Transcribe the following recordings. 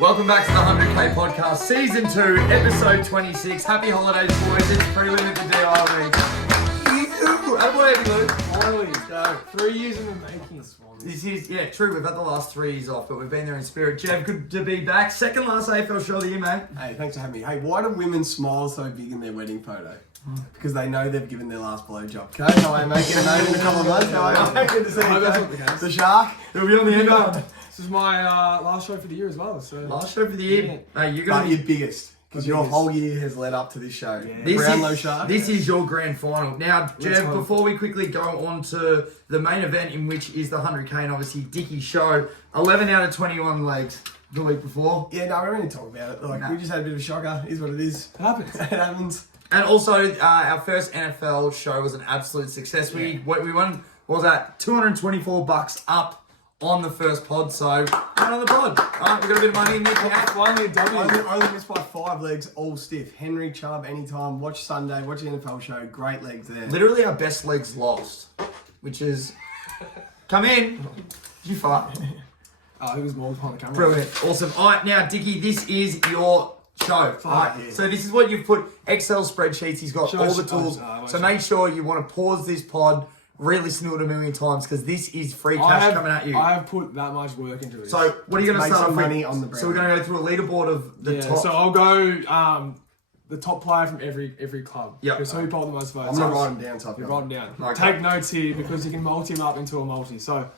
Welcome back to the 100K podcast, season 2, episode 26. Happy holidays, boys. It's Prelim at the DIV. Finally, 3 years in the making. This is, true. We've had the last 3 years off, but we've been there in spirit. Jeff, good to be back. Second last AFL show of the year, mate. Hey, thanks for having me. Hey, why do women smile so big in their wedding photo? Because they know they've given their last blowjob. Okay, how are you, mate? Getting married in a couple of months. How are you? Good to see you. That's not the case. The Shark. It'll be on the end of This is my last show for the year as well. So last show for the year. Hey, you're But going your biggest. Because your whole year has led up to this show. Yeah. Brownlow Shark. This is your grand final. Now, Jeff, hope. before we quickly go on to the main event, in which is the 100K and obviously Dickie show, 11 out of 21 legs the week before. Yeah, no, we don't need to talk about it. Like, we just had a bit of a shocker. Is what it is. it happens. It happens. And also, our first NFL show was an absolute success. We won, what was that, $224 up on the first pod, so on the pod. All right, we got a bit of money in there. Finally a W. Only missed by 5 legs, all stiff. Henry, Chubb, anytime. Watch Sunday, watch the NFL show. Great legs there. Literally our best legs lost, which is, come in. Did you fart? It was more behind the camera. Brilliant, awesome. All right, now, Dickie, this is your show. All right, yeah. so this is what you've put, Excel spreadsheets. He's got all the tools. I So make sure you want to pause this pod, re-listen to it a million times, because this is free cash coming at you. I have put that much work into it. So what are you going to Make start some off with? money on the brand. So we're going to go through a leaderboard of the top. So I'll go the top player from every club. Yep. So who polled the most votes? I'm going to write them down. So I've You got write them down. Okay. Take notes here because you can multi them up into a multi. So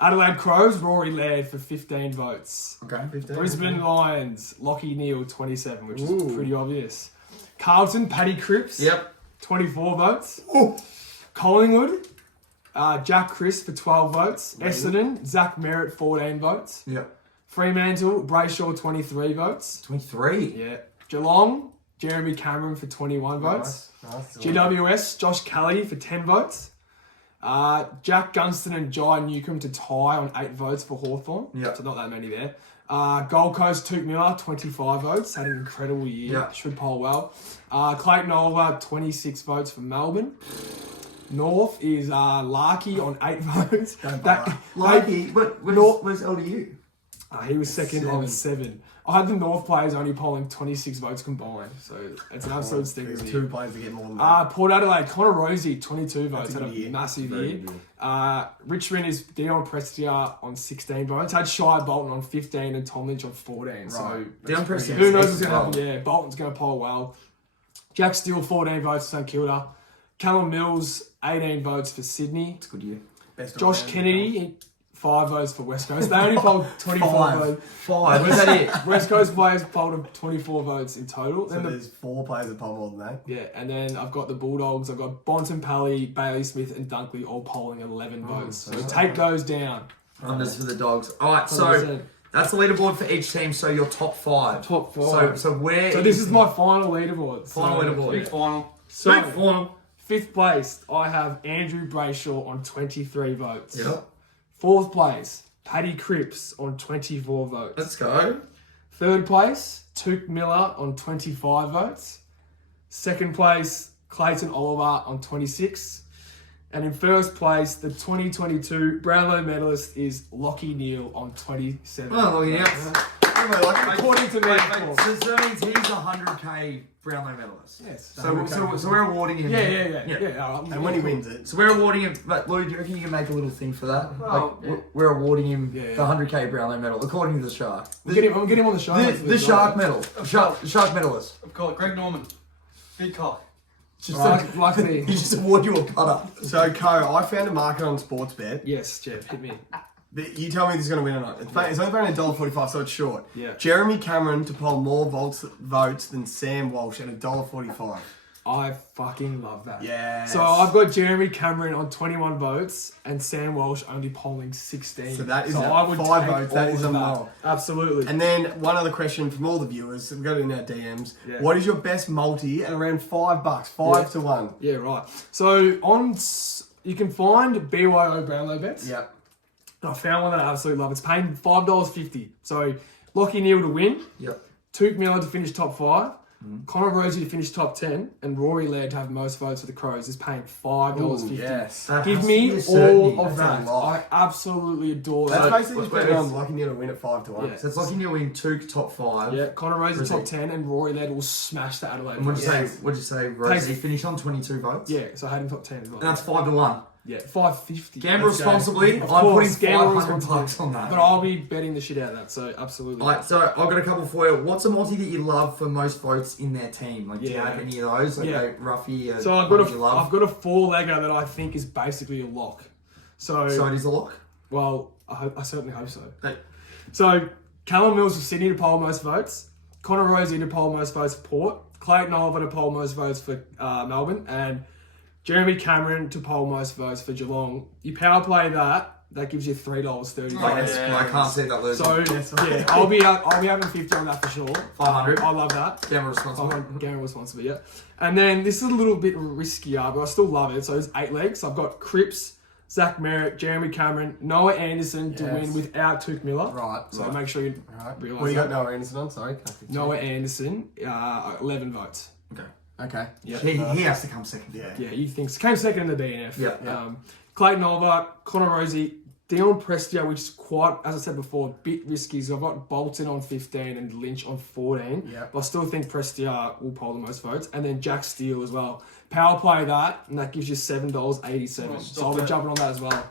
Adelaide Crows, Rory Laird for 15 votes. Okay, 15. Brisbane Lions, Lockie Neal 27, which Ooh. is pretty obvious. Carlton, Paddy Cripps, Yep. 24 votes. Ooh. Collingwood, Jack Chris for 12 votes. Essendon, Zach Merritt, 14 votes. Yep. Fremantle, Brayshaw, 23 votes. 23. Yeah. Geelong, Jeremy Cameron for 21 votes. Nice. GWS, Josh Kelly for 10 votes. Jack Gunston and Jai Newcomb to tie on 8 votes for Hawthorn. Yep. So not that many there. Gold Coast, Took Miller, 25 votes. Had an incredible year. Yep. Should poll well. Clayton Oliver, 26 votes for Melbourne. North is Larky on 8 votes. Lucky, but where's LDU? He was second on 7. I had the North players only polling 26 votes combined, so it's an absolute stinker. There's 2 players to get more than that. Port Adelaide, Connor Rosie, 22 votes. a Had good a year. massive Very year. good year. Richmond is Dion Prestia on 16 votes. Had Shai Bolton on 15 and Tom Lynch on 14. So Right. Dion Prestia. who knows what's going to happen? Yeah, Bolton's going to poll well. Jack Steele, 14 votes for St Kilda. Callum Mills, 18 votes for Sydney. It's a good year. Best Josh all-round. Kennedy, 5 votes for West Coast. They only polled 24 Five. votes. 5. Was that it? West Coast players polled 24 votes in total. So Then there's 4 players that poll more than that. yeah, and then I've got the Bulldogs. I've got Bontempelli, Bailey Smith, and Dunkley all polling 11 votes. So take those down. Unders for the dogs. All right, so 100%. that's the leaderboard for each team. So your top 5. Top 5. So where? So this is my final leaderboard. Final leaderboard. Big final. So Big final. 5th place, I have Andrew Brayshaw on 23 votes. Yep. 4th place, Paddy Cripps on 24 votes. Let's go. 3rd place, Took Miller on 25 votes. 2nd place, Clayton Oliver on 26. And in 1st place, the 2022 Brownlow medalist is Lockie Neal on 27. Oh, yeah. According to me, So that means he's a 100K Brownlow medalist. yes. So we're awarding him. Yeah. And when he wins it, So we're awarding him. But Louis, do you reckon you can make a little thing for that? Well, We're awarding him Yeah. the 100K Brownlow medal, according to the Shark. I'm getting him on the show. The Shark medal. Shark medalist. I've got Greg Norman. Big cock. Just Like me. he just award you a putter. so Co, I found a market on Sportsbet. Yes, Jeff, hit me. You tell me if this is going to win or not. It's only paying $1.45, so it's short. Yeah. Jeremy Cameron to poll more votes than Sam Walsh at $1.45. I fucking love that. Yes. So I've got Jeremy Cameron on 21 votes and Sam Walsh only polling 16. So that is I would 5 take votes. That all is of a that. mole. Absolutely. And then one other question from all the viewers. We've got it in our DMs. Yeah. What is your best multi at around $5? 5 to 1. Yeah, right. So you can find BYO Brownlow Bets. Yep. And I found one that I absolutely love. It's paying $5.50. So Lockie Neal to win, Yep. Took Miller to finish top 5, Connor Rosie to finish top 10 and Rory Laird to have most votes for the Crows is paying $5.50. Yes. That Give has to me be a certainty. all of That's a that. lot. I absolutely adore That's that. basically wait, putting on wait. Lockie Neal to win at 5-1. Yeah. So it's like you'll win Took top 5. Yeah, Connor Rosie Rosie. top 10 and Rory Laird will smash the Adelaide. And what'd you Crows. say? What'd you say, Rosie? Finish on 22 votes? Yeah, so I had him top 10 as well. And that's 5-1. Yeah, $5.50. Gamble Let's go. responsibly. Of I'm course, putting gamble $500 responsibly. on that. But I'll be betting the shit out of that, so absolutely. Alright, so I've got a couple for you. What's a multi that you love for most votes in their team? Like, do you Yeah. have any of those? Like, Yeah. Ruffy, So I've one got you love? a 4-legger that I think is basically a lock. So it is a lock? well, I certainly hope so. Hey. So Callum Mills of Sydney to poll most votes, Connor Rosie to poll most votes for Port, Clayton Oliver to poll most votes for Melbourne, and Jeremy Cameron to poll most votes for Geelong. You power play that gives you $3.30. I can't see that losing. So yeah, I'll be having 50 on that for sure. 500. I love that. Gamble responsible. Gamble responsibly, yeah. And then this is a little bit riskier, but I still love it. So it's 8 legs. I've got Cripps, Zach Merritt, Jeremy Cameron, Noah Anderson to win without Took Miller. Right. So make sure you Right. realise What do you got that. Noah Anderson on? Sorry. Noah Anderson, 11 votes. Okay. Yeah. He has to come second. Yeah. Yeah, you think so. Came second in the BNF. Yeah. Clayton Oliver, Connor Rosie, Dion Prestia, which is quite, as I said before, a bit risky. So I've got Bolton on 15 and Lynch on 14. Yeah. But I still think Prestia will poll the most votes. And then Jack Steele as well. Power play that, and that gives you $7.87. So I'll be jumping on that as well.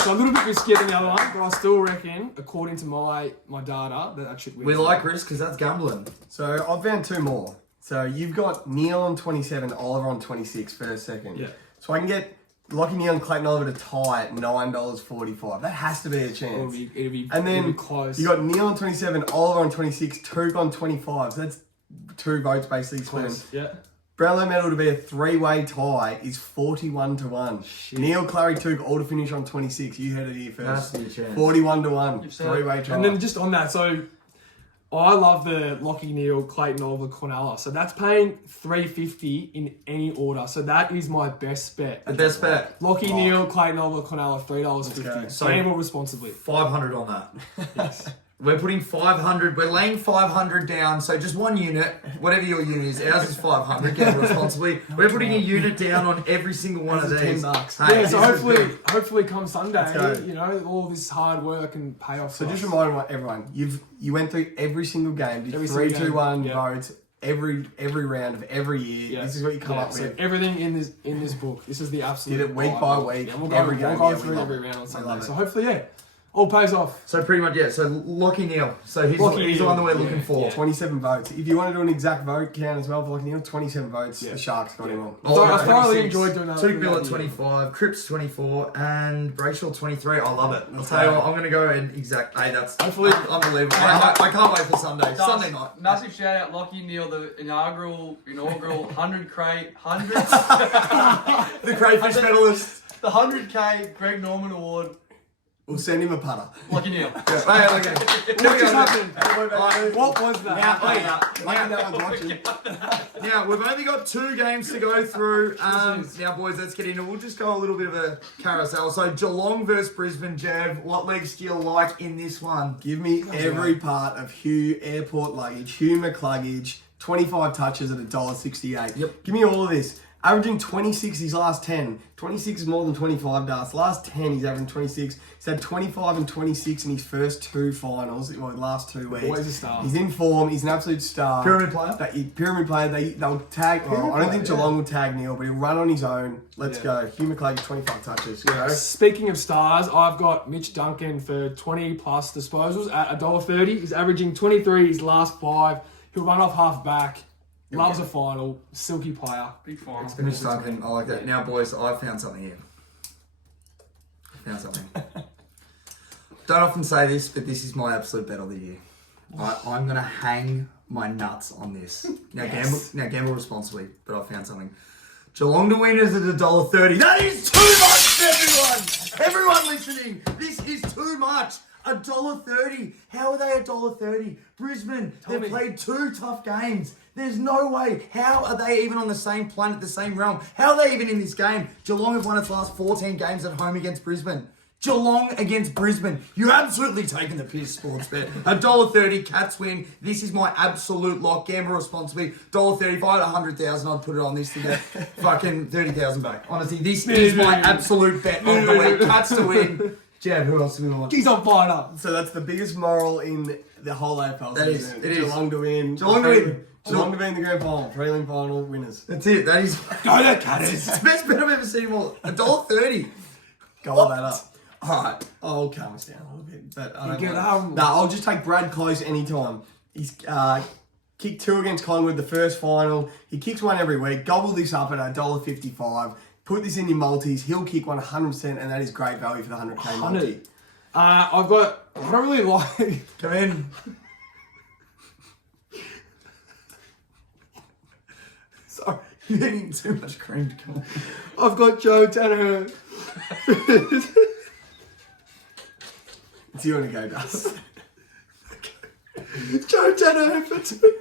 So a little bit riskier than the other one, but I still reckon, according to my data, that should win. We like risk because that's gambling. So I've found 2 more. So you've got Neil on 27, Oliver on 26, first, second. Yeah. So I can get Lockie Neal and Clayton Oliver to tie at $9.45. That has to be a chance. It'll be And then it'll be close. you got Neil on 27, Oliver on 26, Took on 25. So that's 2 votes basically swimming. close. Yeah. Brownlow medal to be a 3-way tie is 41-1. Neil, Clary, Took all to finish on 26. You heard it here That's first. the chance. 41-1. You've said 3-way tie. And then just on that, so I love the Lockie Neal, Clayton Oliver, Cornella. So that's paying $3.50 in any order. So that is my best bet. The best bet. Lockie Neal, Clayton Oliver, Cornella, $3.50. go. So gamble responsibly. 500 on that. Yes. We're putting 500. We're laying 500 down. So just one unit, whatever your unit is. Ours is 500. Gamble responsibly. We're putting a unit down on every single one of That's these. $10. Hey, Yeah, so this is good. hopefully come Sunday, go. you know, all this hard work and pay off. So for just us. remind everyone, you went through every single game, did Every 3, single 2, 1 game, yeah. votes every round of every year. Yeah. This is what you come Yeah, up so with. everything in this book. This is the absolute. Did it week Bible. by week, Yeah, we'll every game. We'll Yeah, go we through love every it. round on We Sunday. love it. So hopefully, yeah, all pays off. So pretty much, yeah. So Lockie Neal. So he's Lockie the Neal, one that we're yeah. looking for. Yeah. 27 votes. If you want to do an exact vote count as well for Lockie Neal, 27 votes. Yeah. The Sharks got him all. So I Oliver, thoroughly 26, enjoyed doing that. Took Bill at 25, Cripps 24, and Brayshaw 23. I love it. I'll tell you what, I'm going to go in exact. Hey, that's Hopefully- unbelievable. I can't wait for Sunday. Sunday night. Massive shout out, Lockie Neal, the inaugural 100 crate, 100, The crayfish medalist. the 100K Greg Norman Award, We'll send him a putter. Lockie Neal. Hey, okay. What just happened? Right. What was that? Lucky no one's watching. Now, we've only got 2 games to go through. Now, boys, let's get into it. We'll just go a little bit of a carousel. So, Geelong versus Brisbane, Jev. What legs do you like in this one? Give me every part of Hugh Airport luggage, Hugh McCluggage, 25 touches at $1.68. Yep. Give me all of this. Averaging 26 his last 10. 26 is more than 25 darts. Last 10 he's averaging 26. He's had 25 and 26 in his first 2 finals, or last 2 weeks. Always a star. He's in form. He's an absolute star. Pyramid player? Pyramid player. They'll tag. I don't think Geelong will tag Neil, but he'll run on his own. Let's go. Hugh McCluggage, 25 touches. You know? Speaking of stars, I've got Mitch Duncan for 20 plus disposals at $1.30. He's averaging 23 his last 5. He'll run off half back. Loves a final. Silky player. Big final. Finish something. I like that. Now, boys, I found something here. Don't often say this, but this is my absolute bet of the year. I'm going to hang my nuts on this. Now, gamble responsibly, but I found something. Geelong to win is at $1.30. That is too much, everyone! Everyone listening, this is too much. $1.30. How are they $1.30? Brisbane, they've played 2 tough games. There's no way. How are they even on the same planet, the same realm? How are they even in this game? Geelong have won its last 14 games at home against Brisbane. Geelong against Brisbane. You're absolutely taking the piss, sports bet. $1.30, Cats win. This is my absolute lock. Gamble responsibly. $1.30. If I had 100,000, I'd put it on this to get fucking 30,000 back. Honestly, this is my absolute bet of the week. Cats to win. Jeff, who else do we want? He's on fire. So that's the biggest moral in the whole AFL That season. is. It is. Geelong to win. Geelong to win. Geelong to be in the grand final. Prelim final winners. That's it. That is. Go to Cats. It's the best bet I've ever seen. $1.30. Gobble that up. Alright, I'll calm us down a little bit. But I don't No, I'll just take Brad Close anytime. He's kicked 2 against Collingwood the first final. He kicks one every week. Gobble this up at $1.55. Put this in your multis. He'll kick 100%, and that is great value for the 100k multi. I don't really like. Come in. Sorry. You're eating too much cream to come on. I've got Joe Tanner. Do you want to go, Gus? Joe Tanner for 2.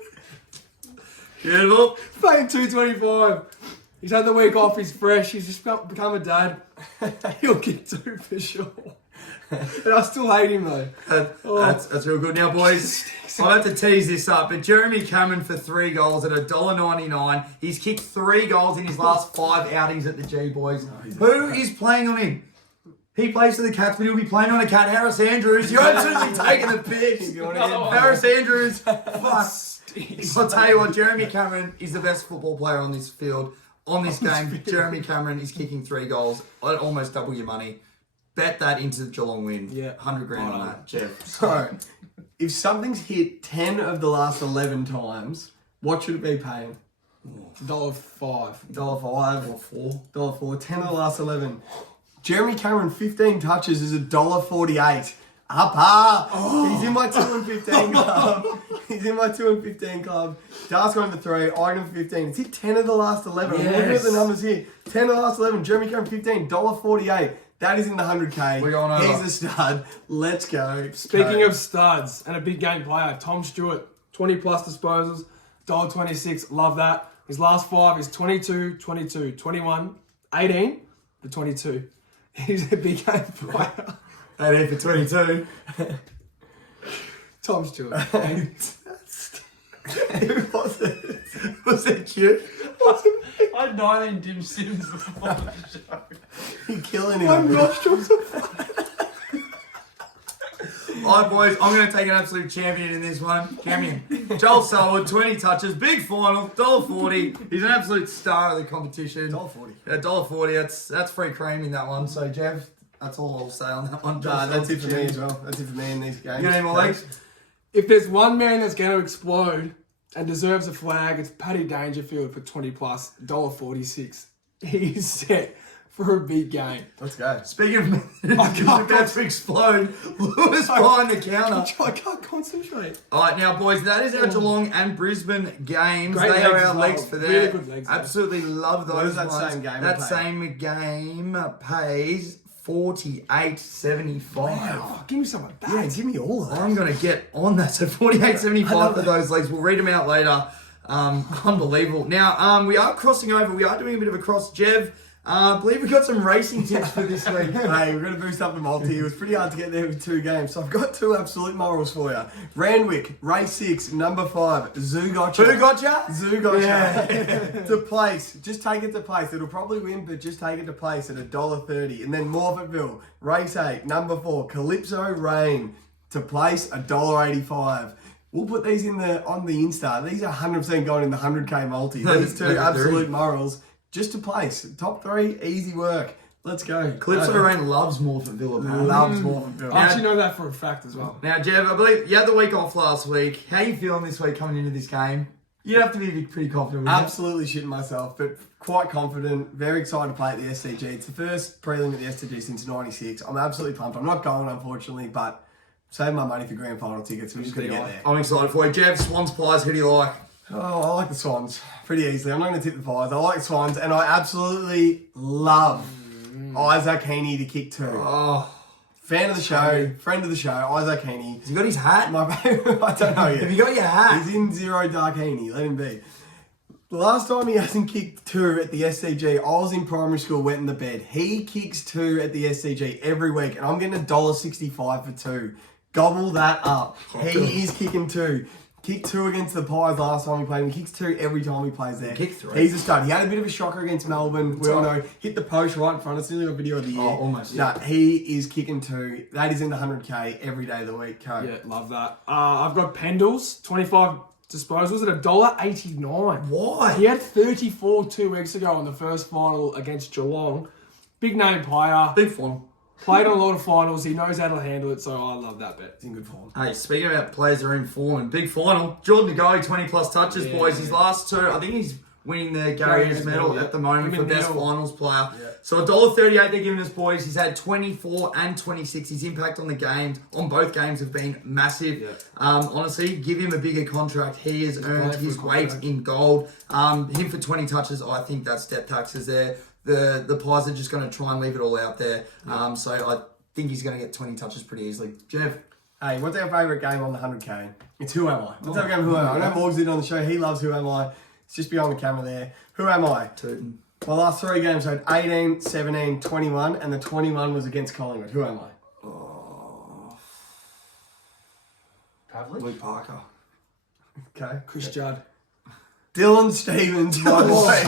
Beautiful. Paying $2.25. He's had the week off. He's fresh. He's just become a dad. He'll kick 2 for sure. And I still hate him though. That's real good. Now, boys, I'll have to tease this up, but Jeremy Cameron for 3 goals at $1.99. He's kicked 3 goals in his last 5 outings at the G, boys. Who is playing on him? He plays for the Cats, but he'll be playing on a cat. Harris Andrews. You're absolutely taking the piss. Harris Andrews. Fuck. I'll tell you what, Jeremy Cameron is the best football player on this field. On this game, Jeremy Cameron is kicking 3 goals. I'd almost double your money. Bet that into the Geelong win. Yeah. 100 grand on that, Jeff. So, if something's hit 10 of the last 11 times, what should it be paying? $1.05. $1.05 or $4. 10 of the last 11. Jeremy Cameron, 15 touches is $1.48. He's in my 2 and 15 club. He's in my 2 and 15 club. Dar's going to 3. I him 15. It's hit 10 of the last 11. Yes. I'm looking at the numbers here. 10 of the last 11. Jeremy Cameron, 15. $1.48. That is in the 100k. We're going over. He's a stud. Let's go. Speaking of studs and a big game player, Tom Stewart, 20 plus disposals, $1.26. Love that. His last 5 is 22, 22, 21, 18, the 22. He's a big game player. 18 for 22. Tom Stewart. Who was it? Was that cute? I had 19 dim sims before the show. You're killing him. I'm nostrils are fire. Alright, boys, I'm going to take an absolute champion in this one. Champion. Joel Selwood, 20 touches, big final, $1.40. He's an absolute star of the competition. $1.40. $1.40. That's free cream in that one. So, Jeff, that's all I'll say on that one. That's it for me as well. That's it for me in these games. You got any more legs? If there's one man that's going to explode and deserves a flag, it's Paddy Dangerfield for 20 plus, $1.46. He's set for a big game. Let's go. Speaking of about to explode, Lewis behind the counter. I can't concentrate. Alright, now, boys, that is our Geelong and Brisbane games. Great they are legs our as legs well. for that. Really good legs, though. Absolutely love those. What does that ones. same game That pay? same game pays $48.75. Wow, give me some of that. Yeah, give me all of that. I'm going to get on that. So $48.75 for those legs. We'll read them out later. Unbelievable. Now, we are crossing over. We are doing a bit of a cross. Jev, I believe we've got some racing tips for this week. Hey, we're going to boost up the multi. It was pretty hard to get there with 2 games. So I've got 2 absolute morals for you. Randwick, race 6, number 5, Zoo Gotcha. Who got ya? Zoo Gotcha. To place. Just take it to place. It'll probably win, but just take it to place at $1.30. And then Morphettville, race 8, number 4, Calypso Rain. To place, $1.85. We'll put these on the Insta. These are 100% going in the 100k multi. These 2 absolute morals. Just to place. Top 3, easy work. Let's go. Calypso Rain loves Morphettville, apparently. Loves Morphettville. I actually know that for a fact as well. Now, Jev, I believe you had the week off last week. How you feeling this week coming into this game? You'd have to be pretty confident with Absolutely shitting myself, but quite confident. Very excited to play at the SCG. It's the first prelim at the SCG since '96. I'm absolutely pumped. I'm not going, unfortunately, but save my money for grand final tickets. We're just going to get there. I'm excited for you. Jev, Swans Pies, who do you like? Oh, I like the Swans pretty easily. I'm not going to tip the Pies. I like the Swans, and I absolutely love Isaac Heaney to kick 2. Oh, Fan of the show, friend of the show, Isaac Heaney. has he got his hat? My favourite, I don't know yet. Have you got your hat? He's in 0 Dark Heaney. Let him be. The last time he hasn't kicked 2 at the SCG, I was in primary school, went in the bed. He kicks 2 at the SCG every week, and I'm getting $1.65 for 2. Gobble that up. He is kicking 2. Kicked 2 against the Pies last time he played. He kicks 2 every time he plays there. Kicked 3. He's a stud. He had a bit of a shocker against Melbourne. We all know. Hit the post right in front of us. Nearly got video of the year. Oh, almost. Nah, he is kicking 2. That is in the 100K every day of the week. Co. Yeah, love that. I've got Pendles, 25 disposals at $1.89. Why? He had 34 2 weeks ago in the first final against Geelong. Big name player. Big final. Played on a lot of finals. He knows how to handle it, so I love that bet. He's in good form. Hey, speaking about players that are in form and big final, Jordan Go, 20 plus touches, Yeah. boys. His last 2, I think he's winning the Gary Hughes medal at the moment for best finals player. Yeah. So $1.38 they're giving us, boys. He's had 24 and 26. His impact on the games, on both games, have been massive. Yeah. Honestly, give him a bigger contract. He has earned playing for his a weight contract. in gold. Him for 20 touches, I think that's step taxes there. The Pies are just going to try and leave it all out there. So I think he's going to get 20 touches pretty easily. Jeff? Hey, what's our favourite game on the 100K? It's Who Am I? What's our game Who Am I? I know Morg's in on the show. He loves Who Am I. It's just behind the camera there. Who am I? Tootin. My last 3 games, I had 18, 17, 21, and the 21 was against Collingwood. Who am I? Pavlich? Luke Parker. Okay. Chris Judd. Dylan Stevens, my boy.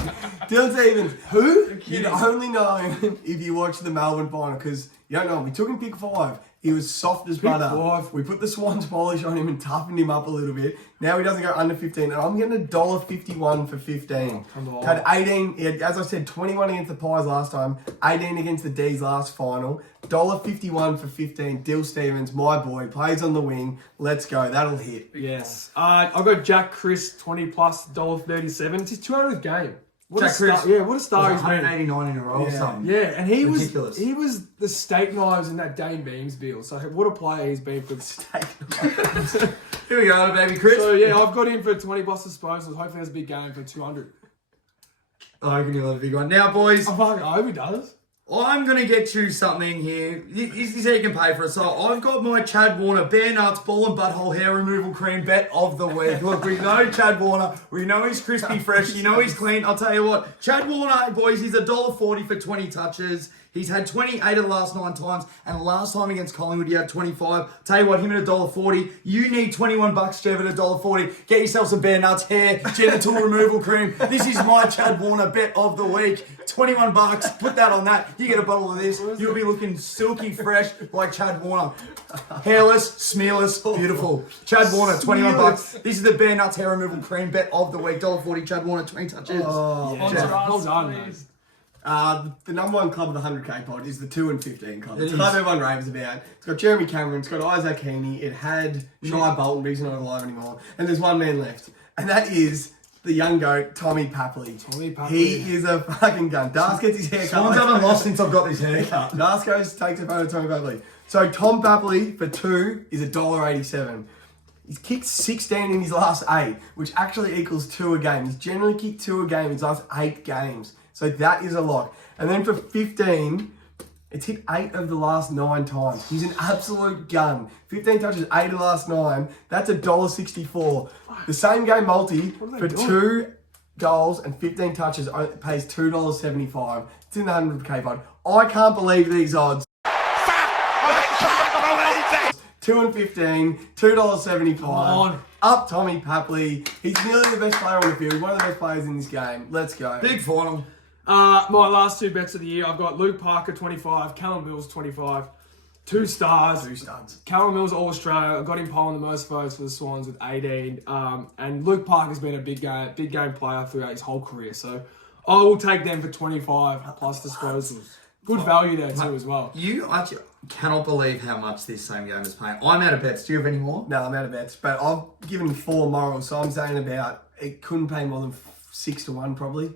Dylan Stevens. Who? You'd only know him if you watch the Melbourne final, because you don't know him. We took him pick 5. He was soft as butter. 5. We put the Swans polish on him and toughened him up a little bit. Now he doesn't go under 15, and I'm getting $1.51 for 15. come on. Had 18, he had, as I said, 21 against the Pies last time, 18 against the D's last final. $1.51 for 15. Dill Stevens, my boy, plays on the wing. Let's go. That'll hit. Yes. I've got Jack Chris, 20 plus, $1.37. It's his 200th game. What Jack a star. Chris Yeah, what a star he's been. 189 in a row or Yeah. something. Yeah, and he Ridiculous. was the steak knives in that Dane Beams deal. So what a player he's been for. Here we go, baby Chris. So yeah, I've got him for 20 plus disposals. Hopefully that's a big game for 200. I reckon you'll have a big one. Now, boys, I hope he does. I'm going to get you something here. This is how you can pay for it. So I've got my Chad Warner Bare Nuts Ball and Butthole Hair Removal Cream bet of the week. Look, we know Chad Warner. We know he's crispy fresh. You know he's clean. I'll tell you what. Chad Warner, boys, he's $1.40 for 20 touches. He's had 28 of the last 9 times, and last time against Collingwood, he had 25. Tell you what, him at $1.40. You need $21, Jeff, at $1.40. Get yourself some Bare Nuts hair, genital removal cream. This is my Chad Warner bet of the week. $21. Put that on that. You get a bottle of this. You'll be looking silky fresh like Chad Warner. Hairless, smearless, beautiful. Chad Warner, $21. This is the Bare Nuts hair removal cream bet of the week. $1.40. Chad Warner, 20 touches. Yeah, Sponsor us, well done, please. mate. The number 1 club of the 100K pod is the 2 and 15 club. It's It the club is. everyone raves about. It's got Jeremy Cameron, it's got Isaac Heaney, it had Shai Bolton, but he's not alive anymore. And there's one man left. And that is the young goat, Tommy Papley. Tommy Papley. He is a fucking gun. Das gets his haircut. Someone's haven't lost since I've got this haircut. Das goes, takes a photo of Tommy Papley. So Tom Papley for 2 is $1.87. He's kicked 16 in his last 8, which actually equals 2 a game. He's generally kicked 2 a game in his last 8 games. So that is a lock. And then for 15, it's hit 8 of the last 9 times. He's an absolute gun. 15 touches, 8 of the last 9. That's $1.64. The same game multi for 2 goals and 15 touches pays $2.75. It's in the 100K pod. I can't believe these odds. 2 and 15, $2.75. Come on. Up Tommy Papley. He's nearly the best player on the field. One of the best players in this game. Let's go. Big final. My last 2 bets of the year, I've got Luke Parker, 25, Callum Mills, 25. 2 stars. 2 studs. Callum Mills, All-Australia. I got him polling the most votes for the Swans with 18. And Luke Parker's been a big game player throughout his whole career. So I will take them for 25 plus disposals. Good value there too as well. You actually cannot believe how much this same game is paying. I'm out of bets. Do you have any more? No, I'm out of bets. But I've given 4 morals, so I'm saying about it couldn't pay more than 6 to 1 probably.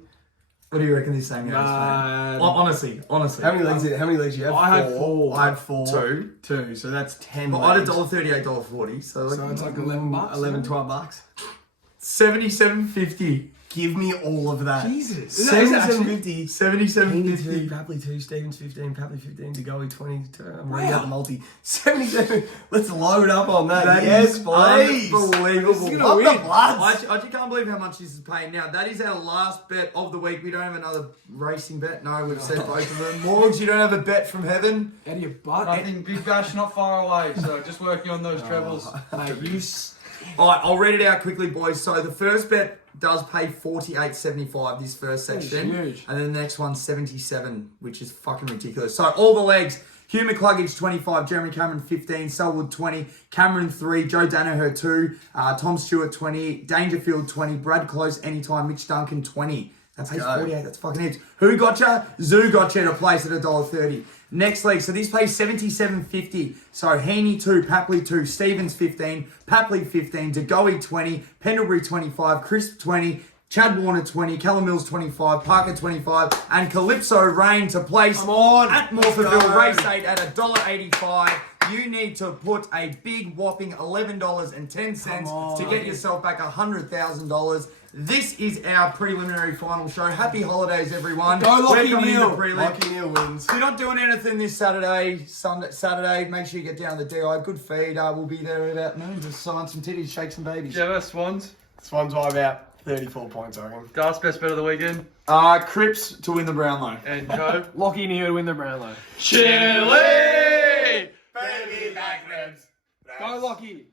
What do you reckon this same game is paying? Honestly. How many legs do you have? I had 4. I had 4. 2. 2. So that's 10. Well, I had legs. $1.38, $1.40. So So it's like $11. 11, $12 bucks. 77.50. Give me all of that. Jesus. 77.50. 77.50. Papley 2, Stevens 15, Papley 15, DeGoey 20. I'm reading out the multi. 77. Let's load up on that. That yes, is please. unbelievable. Love the bloods. I just can't believe how much this is paying now. That is our last bet of the week. We don't have another racing bet. No, we've said both of them. Morgs, you don't have a bet from heaven. Out of your butt. I think Big Bash not far away, so just working on those trebles. Mate, you... All right, I'll read it out quickly, boys. So the first bet does pay $48.75 this first section. Huge. And then the next one's 77, which is fucking ridiculous. So all the legs. Hugh McCluggage 25, Jeremy Cameron 15, Selwood 20, Cameron 3, Joe Danaher 2, Tom Stewart 20, Dangerfield 20, Brad Close anytime, Mitch Duncan 20. That pays 48, that's fucking heaps. Who gotcha? Zoo gotcha to place at $1.30. Next leg, so this pays $77.50. So Heaney 2, Papley 2, Stevens 15, Papley 15, DeGoey 20, Pendlebury 25, Crisp 20, Chad Warner 20, Callum Mills 25, Parker 25, and Calypso Rain to place at Morpheville Race 8 at $1.85. You need to put a big whopping $11.10 to get yourself back $100,000. This is our preliminary final show. Happy holidays, everyone. Go Lockie We're coming Neal. into prelim. Lockie Neal wins. If you're not doing anything this Saturday, make sure you get down to the DI. Good feed. We'll be there at about noon to sign some titties, shake some babies. Jeva, Swans. Swans by about 34 points, I reckon. Dart's best bet of the weekend. Cripps to win the Brownlow. And Joe. Lockie Neal to win the Brownlow. Chili! Baby back ribs. Go Lockie.